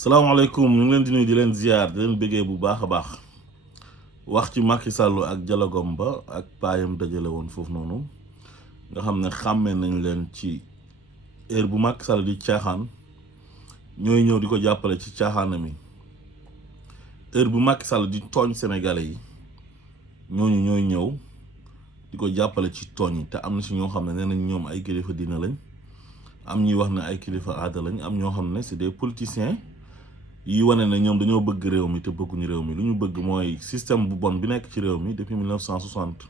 salaamaaleykum ñu ngi leen di nuyu di leen ziar di leen bëggee bu baax a baax wax ci Macky Sall ak dialogom ba ak paayam dajale woon foofu noonu nga xam ne xàmmee nañ leen ci heure bu Macky Sall di caaxaan ñooy ñëw di ko jàppale ci caaxaanam yi heure bu Macky Sall di tooñ sénégalais yi ñooñu ñooy ñëw di ko jàppale ci tooñ yi te am na si ñoo xam ne nee nañ ñoom ay kilifa diina lañ am ñuy wax ne ay kilifa aada lañ am ñoo xam ne c'est des politiciens yi wane ne ñoom dañoo bëgg réew mi te bëgguñu réew mi lu ñu bëgg mooy système bu bon bi nekk ci réew mi depuis 1960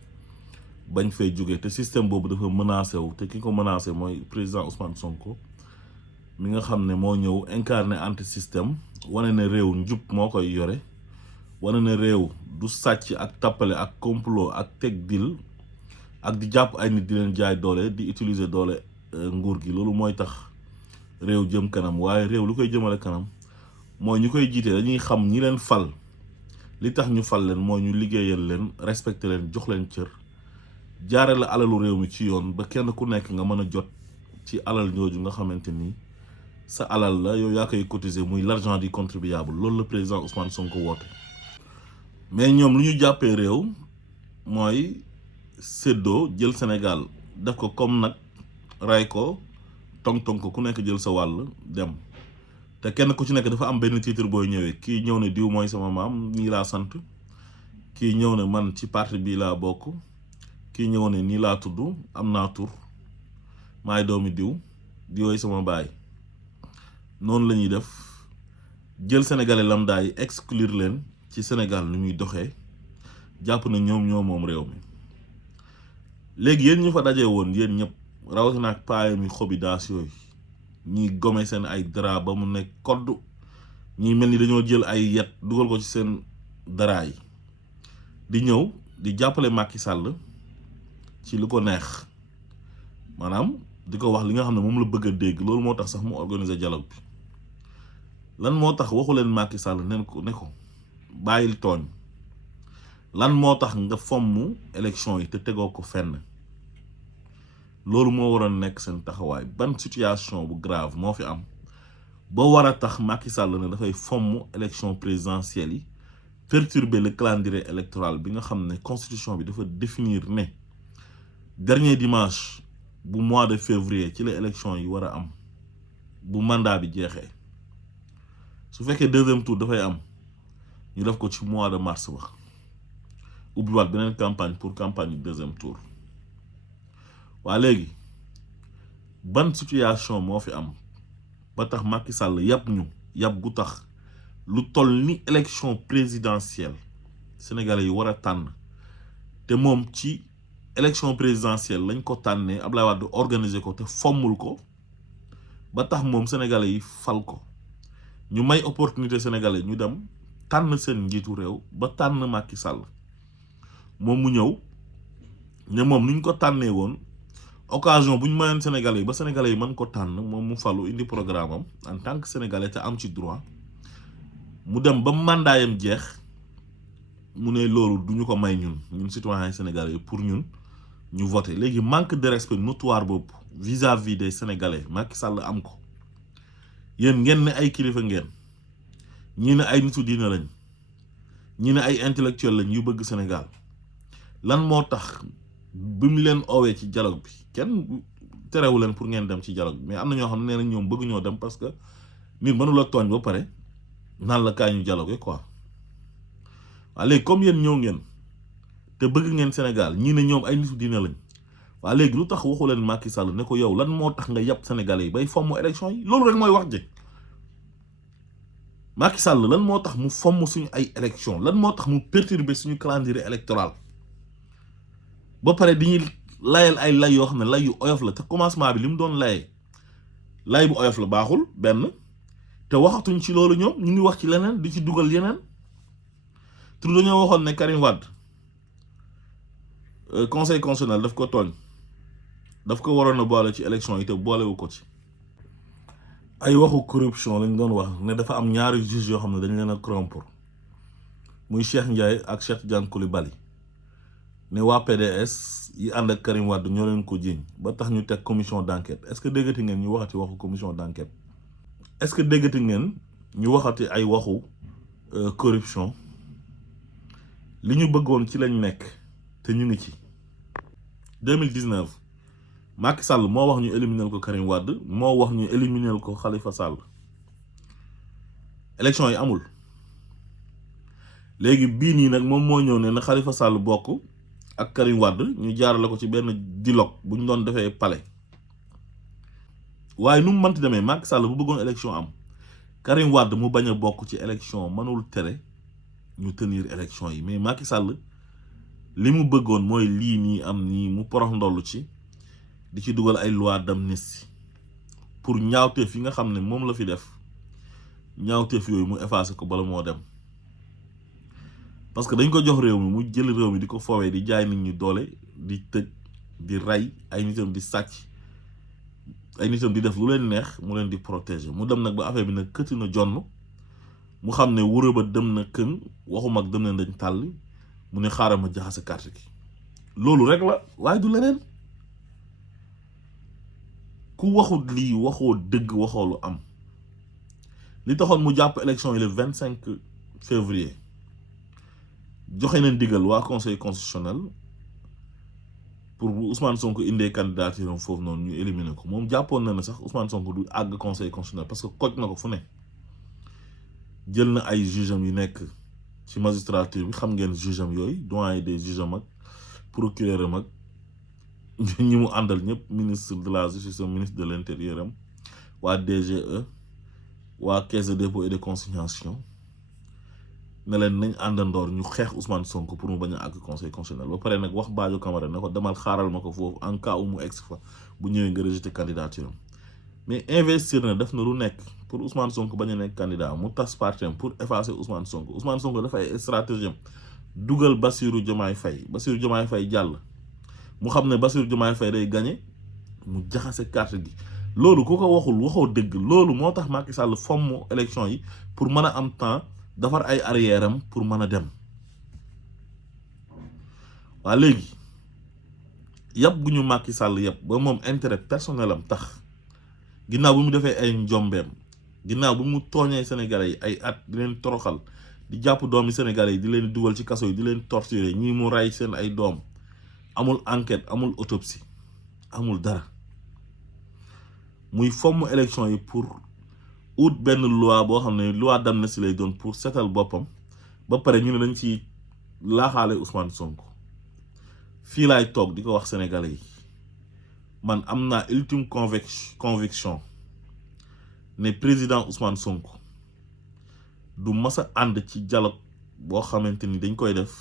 bañ fay jóge te système boobu dafa menacé wu te ki ko menacé mooy président Ousmane Sonko mi nga xam ne moo ñëw incarné anti système wane ne réew njub moo koy yore wane ne réew du sàcc ak tappale ak complot ak teg dil ak di jàpp ay nit di leen jaay doole di utiliser doole nguur gi loolu mooy tax réew jëm kanam waaye réew lu koy jëmale kanam mooy ñu koy jiite dañuy xam ñi leen fal li tax ñu fal leen mooy ñu liggéeyal leen respecté leen jox leen cër jaare la alalu réew mi ci yoon ba kenn ku nekk nga mën a jot ci alal jooju nga xamante ni sa alal la yow yaa koy cotiser muy l'argent du contribuable loolu la président Ousmane Sonko woote mais ñoom lu ñu jàppee réew mooy séddoo jël Sénégal def ko comme nag ray ko tong ko ku nekk jël sa wàll dem te kenn ku ci nekk dafa am benn titre booy ñëwee kii ñëw ne diw mooy sama maam nii laa sant kii ñëw ne man ci parti bii laa bokk kii ñëw ne nii laa tudd am naa tur maay doomi diw diwooy sama baay noonu la ñuy def jël sénégalais lambda yi exclure leen ci Sénégal nu muy doxee jàpp na ñoom ñoo moom réew mi léegi yéen ñu fa dajee woon yéen ñëpp rawatina ak paayam yi xobi daas yooyu ñi gome seen ay dara ba mu nekk kodd ñi mel ni dañoo jël ay yet dugal ko ci seen dara yi di ñëw di jàppale Macky Sall ci lu ko neex maanaam di ko wax li nga xam ne moom la bëgg a dégg loolu moo tax sax mu organiser dialogue bi lan moo tax waxu leen Macky Sall ne ko bàyyil tooñ lan moo tax nga fomm élection yi te tegoo ko fenn loolu moo waroon nekk seen taxawaay ban situation bu grave moo fi am ba war a tax Macky Sall ne dafay fomm élection présidentielle yi perturber le calendrier électoral bi nga xam ne constitution bi dafa définir ne dernier dimanche bu mois de février ci la élection yi war a am bu mandat bi jeexee su fekkee deuxième tour dafay am ñu def ko ci mois de mars ba ubbiwaat beneen campagne pour campagne deuxième tour waa léegi ban situation moo fi am ba tax Macky Sall yàpp ñu yàpp gu tax lu toll ni élection présidentielle sénégalais yi war a tànn te moom ci élection présidentielle lañ ko tànnee Abdoulaye Wade organiser ko te fommul ko ba tax moom sénégalais yi fal ko ñu may opportunité sénégalais ñu dem tànn seen njiitu réew ba tànn Macky Sall moom mu ñëw ne moom nuñ ko tànnee woon occasion bu ñu mayoon sénégalais yi ba sénégalais yi mën ko tànn moom mu falu indi programme am en tant que sénégalais te am ci droit mu dem ba mandaayam jeex mu ne loolu duñu ko may ñun citoyens sénégalais yi pour ñun ñu voter léegi manque de respect notoire boobu vis-à-vis des sénégalais Macky Sall am ko yéen ngeen ne ay kilifa ngeen ñii ne ay nitu diina lañ ñii ne ay intellectuel lañ yu bëgg Sénégal lan moo tax bi mu leen oowee ci dialogue bi kenn terewu leen pour ngeen dem ci dialogue bi mais am na ñoo xam ne nee nañ ñoom bëgg ñoo dem parce que nit mënula tooñ ba pare naan la kaay ñu dialogue quoi waa léegi comme yéen ñëw ngeen te bëgg ngeen Sénégal ñii ne ñoom ay nitu diina lañ waa léegi lu tax waxu leen Macky Sall ne ko yow lan moo tax nga yàpp Sénégalais yi bay fomm élection yi loolu rek mooy wax ji Macky Sall lan moo tax mu fomm suñu ay élection lan moo tax mu perturber suñu calendrier électoral ba pare di ñuy layal ay lay yoo xam ne lay yu oyof la te commencement bi li mu doon layee lay bu oyof la baaxul benn te waxatuñ ci loolu ñoom ñu ngi wax ci leneen di ci dugal yeneen tur dañoo waxoon ne Karim Wade conseil constitutionnel daf ko tooñ daf ko waroon a boole ci élection yi te boolewu ko ci ay waxu corruption lañ doon wax ne dafa am ñaari juge yoo xam ne dañ leen a corrompre muy Cheikh Ndiaye ak Cheikh Tidiane Coulibaly ne waa PDS yi ànd ak Karim Wade ñoo leen ko jiiñ ba tax ñu teg commission d'enquête est-ce que déggati ngeen ñu waxati waxu commission d'enquête est-ce que déggati ngeen ñu waxati ay waxu corruption li ñu bëggoon ci lañ nekk te ñu ngi ci 2019 Macky Sall moo wax ñu éliminer ko Karim Wade moo wax ñu éliminer ko Khalifa Sall élection yi amul léegi bii nii nag moom moo ñëw ne na Khalifa Sall bokk ak Karim Wade ñu jaarale ko ci benn dialogue bu ñu doon defee palais waaye nu mu mënti demee Macky Sall bu bëggoon élection am Karim Wade mu bañ a bokk ci élection mënul tere ñu tenir élection yi mais Macky Sall li mu bëggoon mooy lii nii am nii mu porox ndollu ci di ci dugal ay loi d'amnistie pour ñaawteef yi nga xam ne moom la fi def ñaawteef yooyu mu effacé ko bala moo dem parce que dañ ko jox réew mi mu jël réew mi di ko foowee di jaay nit ñi doole di tëj di rey ay nitam di sàcc ay nitam di def lu leen neex mu leen di protéger mu dem nag ba affaire bi nag këtt na jonn mu xam ne wuré ba dem na kën waxuma ak dem na dañ tàlli mu ne xaaral ma jaxase carte gi loolu rek la waaye du leneen ku waxut lii waxoo dëgg waxoo lu am li taxoon mu jàpp élection yi le 25 février joxe nañ digal waa conseil constitutionnel pour bu Ousmane Sonko indee candidature am foofu noonu ñu éliminer ko moom jàppoon na ne sax Ousmane Sonko du àgg conseil constitutionnel parce que koj na ko fu ne jël na ay juge am yu nekk ci magistrature bi xam ngeen juge am yooyu doyen des juges am ak procureur am ak ñi mu àndal ñëpp ministre de la justice am ministre de l'intérieur am waa DGE waa caisse de dépôt et de consignation ne leen nañ àndandoor ñu xeex Ousmane Sonko pour mu bañ a àgg conseil constitutionnel ba pare nag wax Badio Camara ne ko demal xaaral ma ko foofu en cas où mu egg fa bu ñëwee nga rejeté candidature am mais investir na def na lu nekk pour Ousmane Sonko bañ a nekk candidat mu tas parti pour effacer Ousmane Sonko dafa ay stratégie dugal Bassirou Diomaye Faye jàll mu xam ne Bassirou Diomaye Faye day gagné mu jaxase carte gi loolu ku ko waxul waxoo dëgg loolu moo tax Macky Sall fomm élection yi pour mën a am temps defar ay arrière am pour mën a dem waa léegi yàpp gu ñu Macky Sall yàpp ba moom intérêt personnel am tax ginnaaw bi mu defee ay njombeem ginnaaw bi mu tooñee Sénégalais yi ay at di leen toroxal di jàpp doomi Sénégalais yi di leen dugal ci kaso yi di leen torturer ñii mu rey seen ay doom amul enquête amul autopsie amul dara muy fomm élection yi pour ut benn loi boo xam ne loi d'amnistie lay doon pour setal boppam ba pare ñu ne dañ ci laaxaale Ousmane Sonko fii laay toog di ko wax Sénégalais yi man am naa ultime conviction ne président Ousmane Sonko du mas a ànd ci dialogue boo xamante ni dañ koy def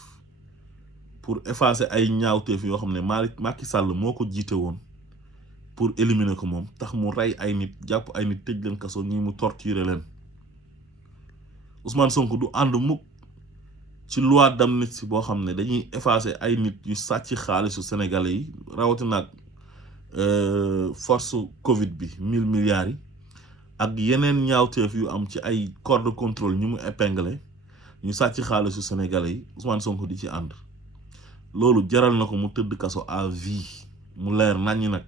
pour effacer ay ñaawteef yoo xam ne Macky Sall moo ko jiite woon pour éliminer ko moom tax mu rey ay nit jàpp ay nit tëj leen kaso ñi mu torturer leen Ousmane Sonko du ànd mukk ci loi d'amnistie boo xam ne dañuy effacer ay nit yu sàcc xaalisu Sénégalais yi rawatina ak force Covid bi 1000 milliards yi ak yeneen ñaawteef yu am ci ay corps de contrôle ñu mu épinglé ñu sàcc xaalisu Sénégalais yi Ousmane Sonko di ci ànd loolu jaral na ko mu tëdd kaso à vie mu leer naññ nag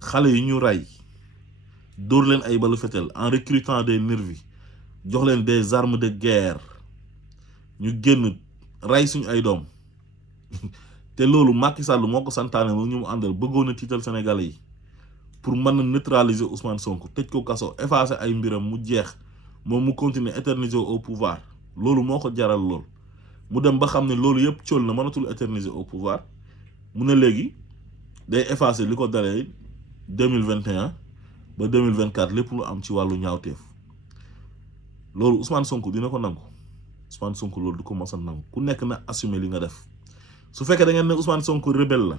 xale yi ñu rey dóor leen ay balu fetel en recrutant des nervis jox leen des armes de guerre ñu génn rey suñu ay doom te loolu Macky Sall moo ko santaane moom ñu mu àndal bëggoon a tiital Sénégalais yi pour mën a neutraliser Ousmane Sonko tëj ko kaso effacer ay mbiram mu jeex moom mu continuer éterniser au pouvoir loolu moo ko jaral lool mu dem ba xam ne loolu yëpp cóol na mënatul éterniser au pouvoir mu ne léegi day effacer li ko dalee 2021 ba 2024 lépp lu am ci wàllu ñaawteef loolu Ousmane Sonko dina ko nangu Ousmane Sonko loolu du ko mos a nangu ku nekk na assumer li nga def su fekkee da ngeen ne Ousmane Sonko rebelle la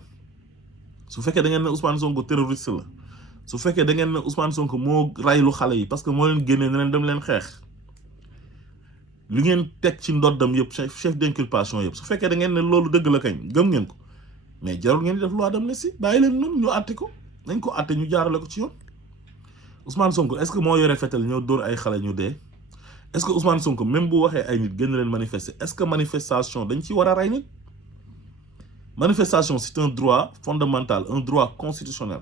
su fekkee da ngeen ne Ousmane Sonko terroriste la su fekkee da ngeen ne Ousmane Sonko moo raylu xale yi parce que moo leen génnee ne leen dem leen xeex li ngeen teg ci ndoddam yëpp chef d'inculpation yëpp su fekkee da ngeen ne loolu dëgg la kañ gëm ngeen ko mais jarul ngeen di def loi d'amnistie bàyyi leen noonu ñu àtte ko nañ ko àtte ñu jaarale ko ci yoon Ousmane Sonko est-ce que moo yore fetal ñoo dóor ay xale ñu dee est-ce que Ousmane Sonko même bu waxee ay nit génn leen manifester est-ce que manifestation dañ ci war a rey nit manifestation c'est un droit fondamental un droit constitutionnel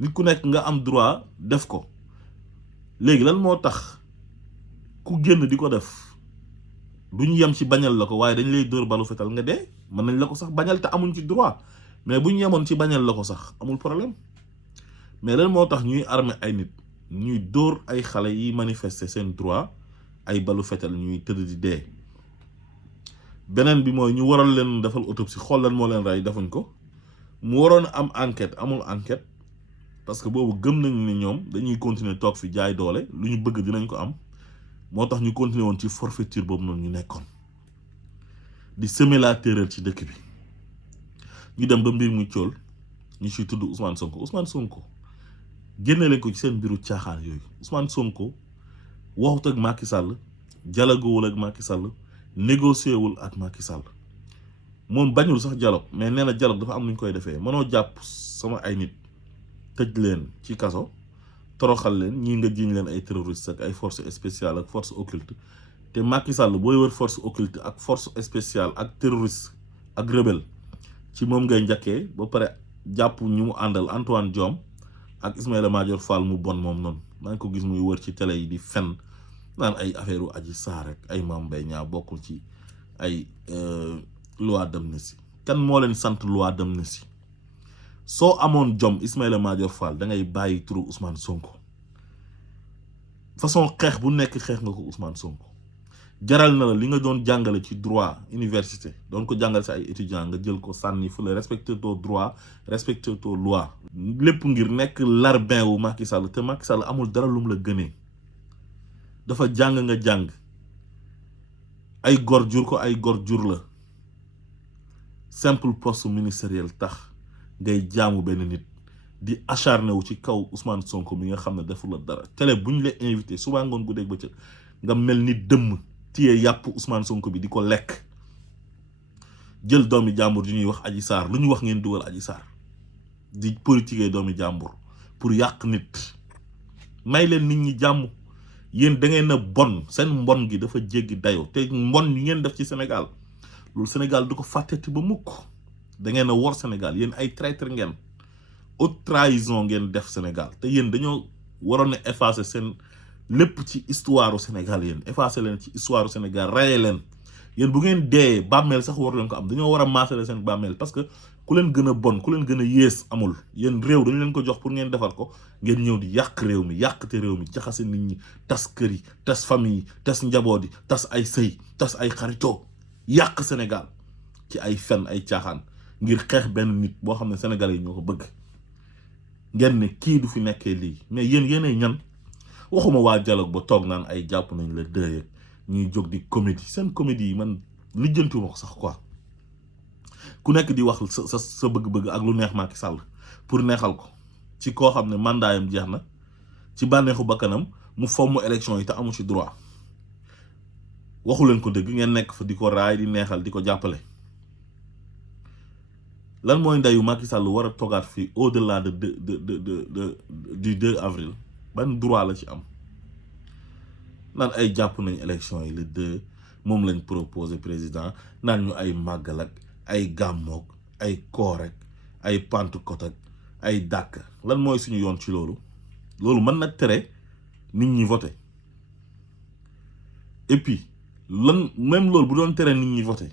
nit ku nekk nga am droit def ko léegi lan moo tax ku génn di ko def duñ yem ci bañal la ko waaye dañ lay dóor balu fetal nga dee mën nañ la ko sax bañal te amuñ ci droit mais buñ yemoon ci bañal la ko sax amul problème mais lan moo tax ñuy armé ay nit ñuy dóor ay xale yi manifester seen droit ay balu fetal ñuy tëdd di dee beneen bi mooy ñu waral leen defal autopsie xool lan moo leen rey defuñ ko mu waroon am enquête amul enquête parce que boobu gëm nañ ne ñoom dañuy continuer toog fi jaay doole lu ñu bëgg dinañ ko am moo tax ñu continuer woon ci forfaiture boobu noonu ñu nekkoon di semer la terreur ci dëkk bi ñu dem ba mbir mu cool ñu ciy tudd Ousmane Sonko génne leen ko ci seen mbiru caaxaan yooyu Ousmane Sonko waxut ak Macky Sall dialoguewul ak Macky Sall négocié wul ak Macky Sall moom bañul sax dialogue mais nee na dialogue dafa am nu ñu koy defee mënoo jàpp sama ay nit tëj leen ci kaso toroxal leen ñii nga jiñ leen ay terroristes ak ay forces spéciales ak force occulte te Macky Sall booy wër force occulte ak force spéciale ak terroriste ak rebelle ci moom ngay njëkkee ba pare jàpp ñu mu àndal Antoine Diome ak Ismaïla Madior Fall mu bon moom noonu maa ngi ko gis muy wër ci télé yi di fen naan ay affaire u Adji Sarr rek ay Mame Mbaye Niang bokkul ci ay loi d'amnistie kan moo leen sant loi d'amnistie soo amoon jom Ismaïla Madior Fall da ngay bàyyi turu Ousmane Sonko façon xeex bu nekk xeex nga ko Ousmane Sonko jaral na la li nga doon jàngale ci droit université doon ko jàngale sa ay étudiants nga jël ko sànni fu la respecter ton droit respecter ton loi lépp ngir nekk larbin wu Macky Sall te Macky Sall amul dara lum la gënee dafa jàng nga jàng ay gor jur ko ay gor jur la simple poste ministériel tax ngay jaamu benn nit di acharné wu ci kaw Ousmane Sonko mi nga xam ne deful la dara télé bu ñu la invité suba ngoon guddeeg bëccëg nga mel ni dëmm téye yàpp Ousmane Sonko bi di ko lekk jël doomi jàmbur yu ñuy wax Adji Sarr lu ñu wax ngeen dugal Adji Sarr di politiquer doomi jàmbur pour yàq nit may leen nit ñi jàmm yéen da ngeen a bon seen mbon gi dafa jéggi dayoo te mbon yi ngeen def ci Sénégal loolu Sénégal du ko fàtteti ba mukk da ngeen a wor Sénégal yéen ay traître ngeen haute trahison ngeen def Sénégal te yéen dañoo waroon a effacer seen lépp ci histoire u Sénégal yéen effacer leen ci histoire u Sénégal rayé leen yéen bu ngeen dee bàmmeel sax war leen ko am dañoo war a maasale seen bàmmeel parce que ku leen gën a bon ku leen gën a yées amul yéen réew dañu leen ko jox pour ngeen defar ko ngeen ñëw di yàq réew mi yàqte réew mi jaxase nit ñi tas kër yi tas famille yi tas njaboot yi tas ay sëy tas ay xaritoo yàq Sénégal ci ay fen ay caaxaan ngir xeex benn nit boo xam ne sénégalais yi ñoo ko bëgg ngeen ne kii du fi nekkee lii mais yéenay ñan waxuma waa dialogue ba toog naan ay jàpp nañ la dëyeeg ñuy jóg di comédie seen comédie yi man lijjantiwuma ko sax quoi ku nekk di wax sa bëgg-bëgg ak lu neex Macky Sall pour neexal ko ci koo xam ne mandaayam jeex na ci bànneexu bakkanam mu fomm élection yi te amu ci droit waxu leen ko dëgg ngeen nekk fa di ko raay di neexal di ko jàppale lan mooy ndeyu Macky Sall war a toogaat fii au delà du 2 avril ban droit la ci am naan ay jàpp nañ élection yi le 2 moom lañ proposé président naan ñu ay màggal ak ay gàmmoog ay koor ak ay Pentecôte ak ay dàkk lan mooy suñu yoon ci loolu mën na tere nit ñi voté et puis lan même loolu bu doon tere nit ñi voté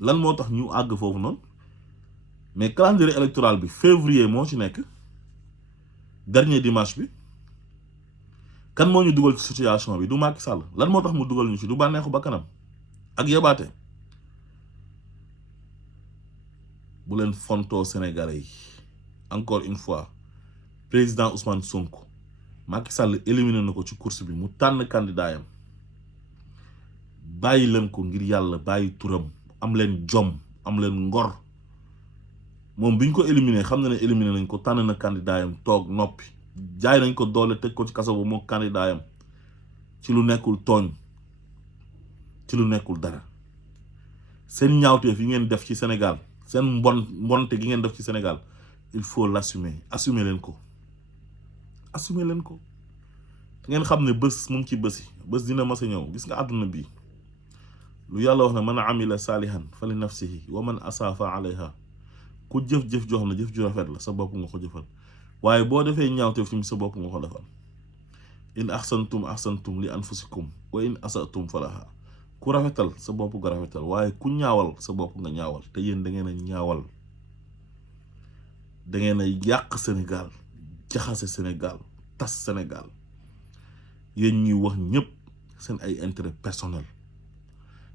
lan moo tax ñu àgg foofu noonu mais calendrier électoral bi février moo ci nekk dernier dimanche bi kan moo ñu dugal ci situation bi du Macky Sall lan moo tax mu dugal ñu ci du bànneexu ba kanam ak yabaate bu leen fontoo Sénégalais yi encore une fois président Ousmane Sonko Macky Sall éliminé na ko ci course bi mu tànn candidat yam bàyyi leen ko ngir yàlla bàyyi turam am leen jom am leen ngor moom biñ ko éliminé xam na ne éliminé nañ ko tànn na candidat yam toog noppi jaay nañ ko doole tëj ko ci kaso ba moo candidat yam ci lu nekkul tooñ ci lu nekkul dara seen ñaawteef yi ngeen def ci Sénégal seen mbonte gi ngeen def ci Sénégal il faut l'assumer assumer leen ko ngeen xam ne bés mu ngi ci bés dina mas a ñëw gis nga àdduna bi lu yàlla wax ne man amila salihan fa li nafsihi wa man asafa alayha ku jëf-jëf joo xam ne jëf ju rafet la sa bopp nga ko jëfal waaye boo defee ñaawteef tamit sa bopp nga ko defal in ahsantum li anfusikum wa in asatum falaha. Ku rafetal sa bopp nga rafetal, waaye ku ñaawal sa bopp nga ñaawal. Te yéen da ngeen a ñaawal, da ngeen a yàq Sénégal, jaxase Sénégal, tas Sénégal. Yéen ñuy wax ñëpp seen ay intérêt personnel.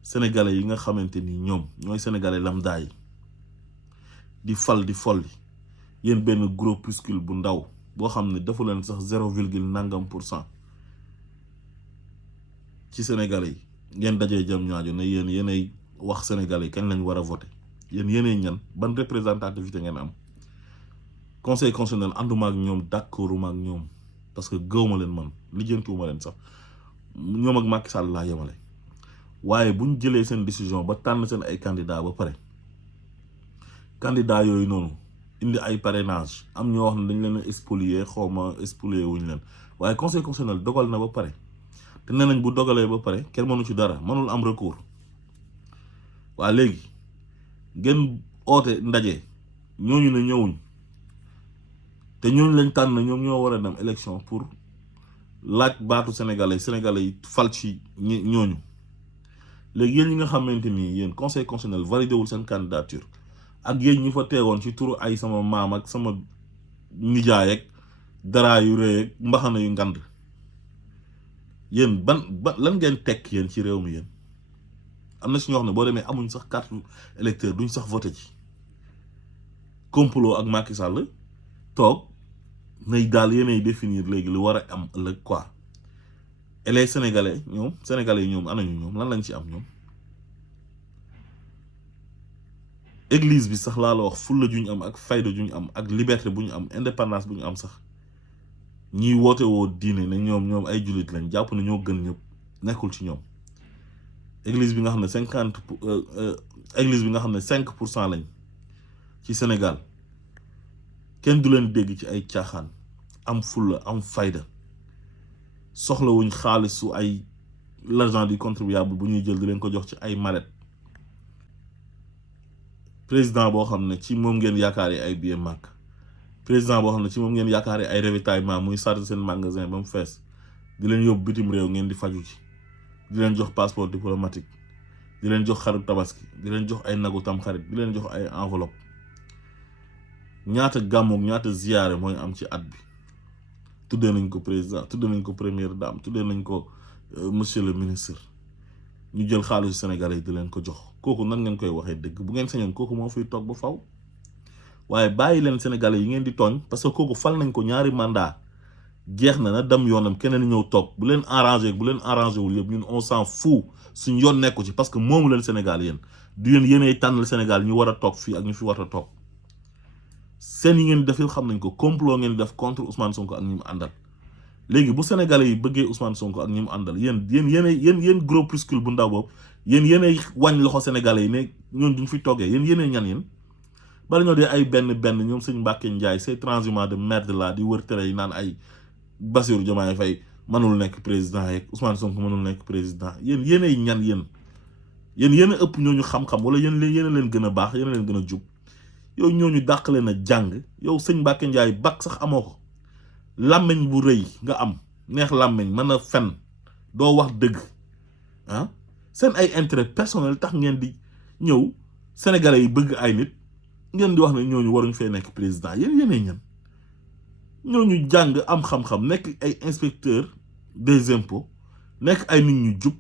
Sénégalais yi nga xamante ni ñoom ñooy sénégalais lambda yi di fal di folli, yéen benn groupuscule bu ndaw boo xam ne defu leen sax 0,nangam% ci sénégalais yi ngeen dajee jam ñaajo ne yéen yéenay wax sénégalais yi kañ lañ war a voter. Yéen yéenay ñan, ban représentativité ngeen am? Conseil constitutionnel ànduma ak ñoom, d'accorduma ak ñoom, parce que gëwma leen man, lijjantiwuma leen sax. Ñoom ak Macky Sall laa yemale. waaye bu ñu jëlee seen décision ba tànn seen ay candidat ba pare, candidat yooyu noonu indi ay parrainage, am ñoo wax ne dañ leen a spolier, xawma spolier wuñ leen, waaye conseil constitutionnel dogal na ba pare. te nee nañ bu dogalee ba pare kenn mënu ci dara, mënul am recours. waa léegi ngeen oote ndaje, ñooñu ne ñëwuñ, te ñooñu lañ tànn ñoom ñoo war a dem élection pour laaj baatu sénégalais yi fal ci ñooñu. léegi yéen ñi nga xamante ni yéen conseil constitutionnel validé wul seen candidature, ak yéen ñu fa teewoon ci turu ay sama maam ak sama nijaay ak dara yu rëy ak mbaxana yu ngand, yéen ban lan ngeen tekk yéen ci réew mi yéen? am na si ñoo xam ne boo demee amuñ sax carte électeur, duñ sax voté ci. complot ak Macky Sall toog nay daal yéenay définir léegi lu war a am ëllëg quoi. et les sénégalais yi ñoom anañu ñoom, lan lañ ci am ñoom? église bi sax laa la wax, fulla ju ñu am ak fayda ju ñu am ak liberté bu ñu am, indépendance bu ñu am sax, ñiy woote woo diine ne ñoom ay jullit lañ, jàpp ne ñoo gën ñëpp, nekkul ci ñoom. église bi nga xam ne église bi nga xam ne 5% lañ ci Sénégal, kenn du leen dégg ci ay caaxaan, am fulla am fayda, soxlawuñ xaalisu ay l'argent du contribuable bu ñuy jël di leen ko jox ci ay mallette. président boo xam ne ci moom ngeen yaakaaree ay billet màkk, président boo xam ne ci moom ngeen yaakaaree ay ravitaillement, muy chargé seen magasin ba mu fees, di leen yóbbu bitim réew ngeen di faju ci, di leen jox passeport diplomatique, di leen jox xaru tabaski, di leen jox ay nagu tam xarit, di leen jox ay enveloppe. ñaata gàmmoog ñaata ziyaare mooy am ci at bi? tuddee nañ ko président, tuddee nañ ko première dame, tuddee nañ ko monsieur le ministre, ñu jël xaalisu sénégalais yi di leen ko jox. kooku nan ngeen koy waxee dëgg? bu ngeen sañoon kooku moo fiy toog ba faw. waaye bàyyi leen sénégalais yi ngeen di tooñ, parce que kooku fal nañ ko ñaari mandat, jeex na dem yoonam, keneen ñëw toog. bu leen arrangé wul yëpp ñun on s'en fout, suñ yoon nekku ci, parce que moomu leen Sénégal yéen. du yéenay tànnal Sénégal ñu war a toog fii ak ñu fi war a toog. seen yi ngeen def yëpp xam nañ ko, complot ngeen def contre Ousmane Sonko ak ñi mu àndal. léegi bu sénégalais yi bëggee Ousmane Sonko ak ñi mu àndal, yéen groupuscule bu ndaw boobu, yéenay wàññ loxo sénégalais yi ne ñoon duñ fi toggee. yéenay ñan yéen? bala ñoo dee ay benn ñoom sëñ Mbacke Ndiaye, ces transhumants de merde là, di wër tere yi naan ay Bassirou Diomaye Faye mënul nekk président yeeg Ousmane Sonko mënul nekk président. yéenay ñan yéen yéen a ëpp ñooñu xam-xam, wala yéen a leen gën a baax, yéen a leen gën a jub. yow ñooñu dàq leen a jàng. yow sëñ Mbacke Ndiaye bac sax amoo ko, làmmeñ bu rëy nga am, neex làmmeñ, mën a fen, doo wax dëgg ah. seen ay intérêt personnel tax ngeen di ñëw sénégalais yi bëgg ay nit, ngeen di wax ne ñooñu waruñ fee nekk président. yéenay ñan? ñooñu jàng am xam-xam, nekk ay inspecteur des impôts, nekk ay nit ñu jub,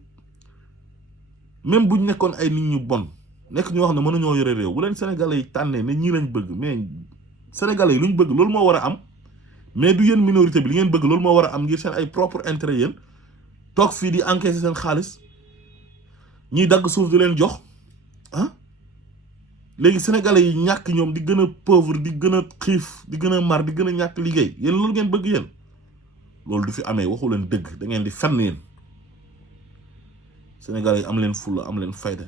même buñ nekkoon ay nit ñu bon, nekk ñoo xam ne mënuñoo yore réew. bu leen sénégalais yi tànnee ne ñii lañ bëgg, mais sénégalais yi luñ bëgg loolu moo war a am, mais du yéen minorité bi li ngeen bëgg loolu moo war a am ngir seen ay propre intérêt. yéen toog fii di encaisser seen xaalis, ñiy dagg suuf di leen jox ah. léegi sénégalais yi ñàkk, ñoom di gën a pauvre, di gën a xiif, di gën a mar, di gën a ñàkk liggéey. yéen loolu ngeen bëgg yéen? loolu du fi amee. waxu leen dëgg, da ngeen di fenn yéen. sénégalais yi am leen fulla, am leen fayda,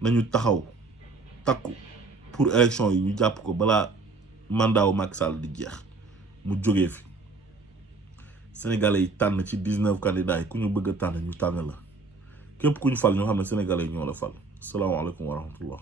nañu taxaw takku pour élection yi ñu jàpp ko balaa mandat wu Macky Sall di jeex, mu jógee fi. sénégalais yi tànn ci 19 candidats yi ku ñu bëgg a tànn ñu tànn la. képp ku ñu fal ñoo xam ne sénégalais yi ñoo la fal. salaamaaleykum wa rahmatullah.